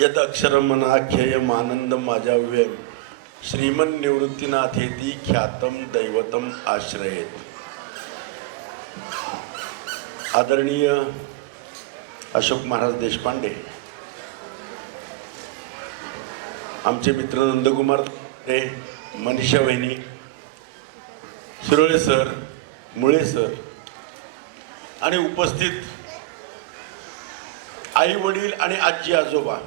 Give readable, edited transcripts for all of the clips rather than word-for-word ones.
यद अक्षरमनाख्ययम आनंदम माझ्याव्ययम श्रीमन निवृत्तीनाथेती ख्यातम दैवतम आश्रयेत। आदरणीय अशोक महाराज देशपांडे, आमचे मित्र नंदकुमार हे, मनीषा वहिनी, शिरोळे सर, मुळे सर आणि उपस्थित आई वडील आणि आजी आजोबा,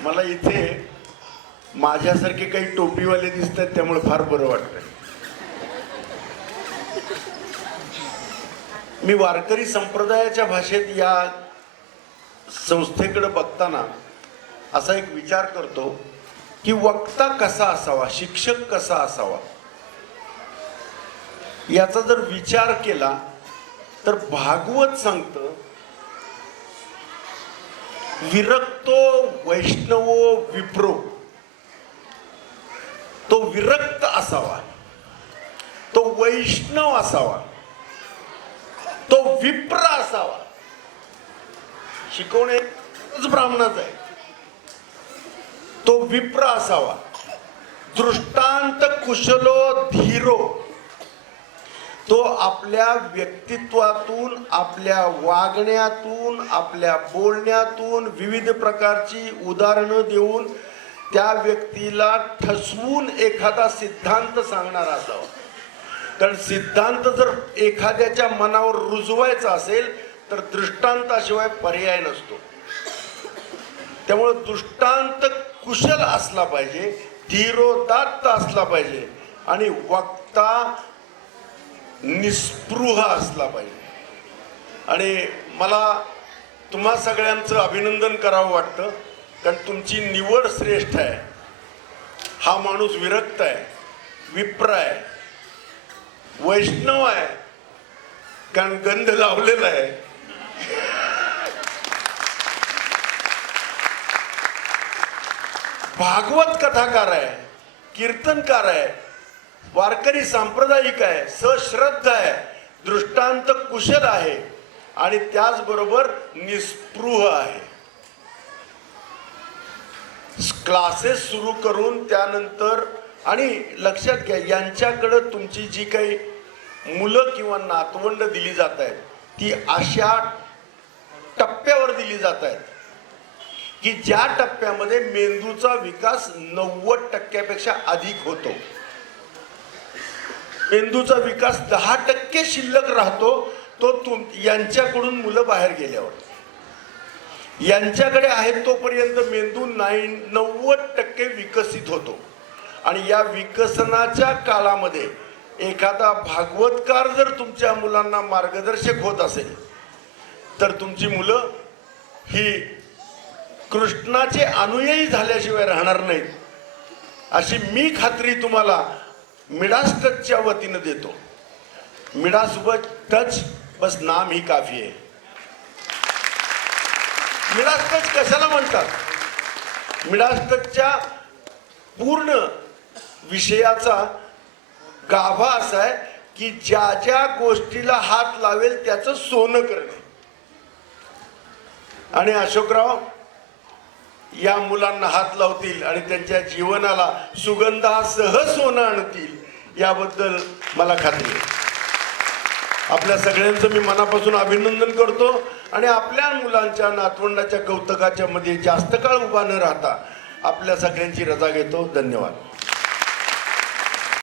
मला इथे माझ्यासारखे काही टोपीवाले दिसतात त्यामुळे फार बरं वाटतंय। मी वारकरी संप्रदायाच्या भाषेत या संस्थेकडे बघताना असा एक विचार करतो की वक्ता कसा असावा, शिक्षक कसा असावा, याचा जर विचार केला तर भागवत सांगतं, विरक्तो वैष्णवो विप्रो, तो विरक्त असावा, तो वैष्णव असावा, तो विप्र असावा। शिकवणे ब्राह्मणाच आहे, तो विप्र असावा। दृष्टांत कुशलो धीरो, तो आपल्या व्यक्तित्वातून, आपल्या वागण्यातून, आपल्या बोलण्यातून विविध प्रकारची उदाहरणं देऊन त्या व्यक्तीला ठसवून एखादा सिद्धांत सांगणारा असावा। कारण सिद्धांत जर एखाद्याच्या मनावर रुजवायचा असेल तर दृष्टांताशिवाय पर्याय नसतो। त्यामुळे दृष्टांत कुशल असला पाहिजे, धीरोदात्त असला पाहिजे आणि वक्ता निस्पृह असला पाहिजे। आणि मला तुम्हा सगळ्यांचं अभिनंदन करावं वाटतं, कारण तुमची निवड श्रेष्ठ आहे। हा माणूस विरक्त आहे, विप्र आहे, वैष्णव आहे, कारण गंध लावलेला आहे। भागवत कथाकार आहे, कीर्तनकार आहे, वारकरी सांप्रदायिक आहे, सश्रद्ध आहे, दृष्टांत कुशल आहे आणि त्याचबरोबर निस्पृह आहे। क्लासेस सुरू करून त्यानंतर, आणि लक्षात घ्या, यांच्याकडे तुमची जी काही मुलं किंवा नातवंड दिली जात आहेत ती अशा टप्प्यावर दिली जात आहेत की ज्या टप्प्यामध्ये मेंदूचा विकास 90% अधिक होतो। मेंदूचा विकास 10% शिल्लक राहतो, तो यांच्याकडून मुलं बाहेर गेल्यावर। यांच्याकडे आहे तोपर्यंत मेंदू 90% विकसित होतो आणि या विकसनाच्या काळामध्ये एखादा भागवतकार जर तुमच्या मुलांना मार्गदर्शक होत असेल तर तुमची मुलं ही कृष्णाचे अनुयायी झाल्याशिवाय राहणार नाहीत, अशी मी खात्री तुम्हाला मिडास टचच्या वतीनं देतो। मिडास टच बस नाम ही काफी आहे। मिडास टच कशाला म्हणतात? मिडास टचच्या पूर्ण विषयाचा गाभा असा आहे की ज्या ज्या गोष्टीला हात लावेल त्याचं सोनं करणे। आणि अशोकराव या मुलांना हात लावतील आणि त्यांच्या जीवनाला सुगंधासह सोनं आणतील याबद्दल मला खात्री आहे। आपल्या सगळ्यांचं मी मनापासून अभिनंदन करतो आणि आपल्या मुलांच्या नातवंडाच्या कौतुकाच्या मध्ये जास्त काळ उभा न राहता आपल्या सगळ्यांची रजा घेतो। धन्यवाद।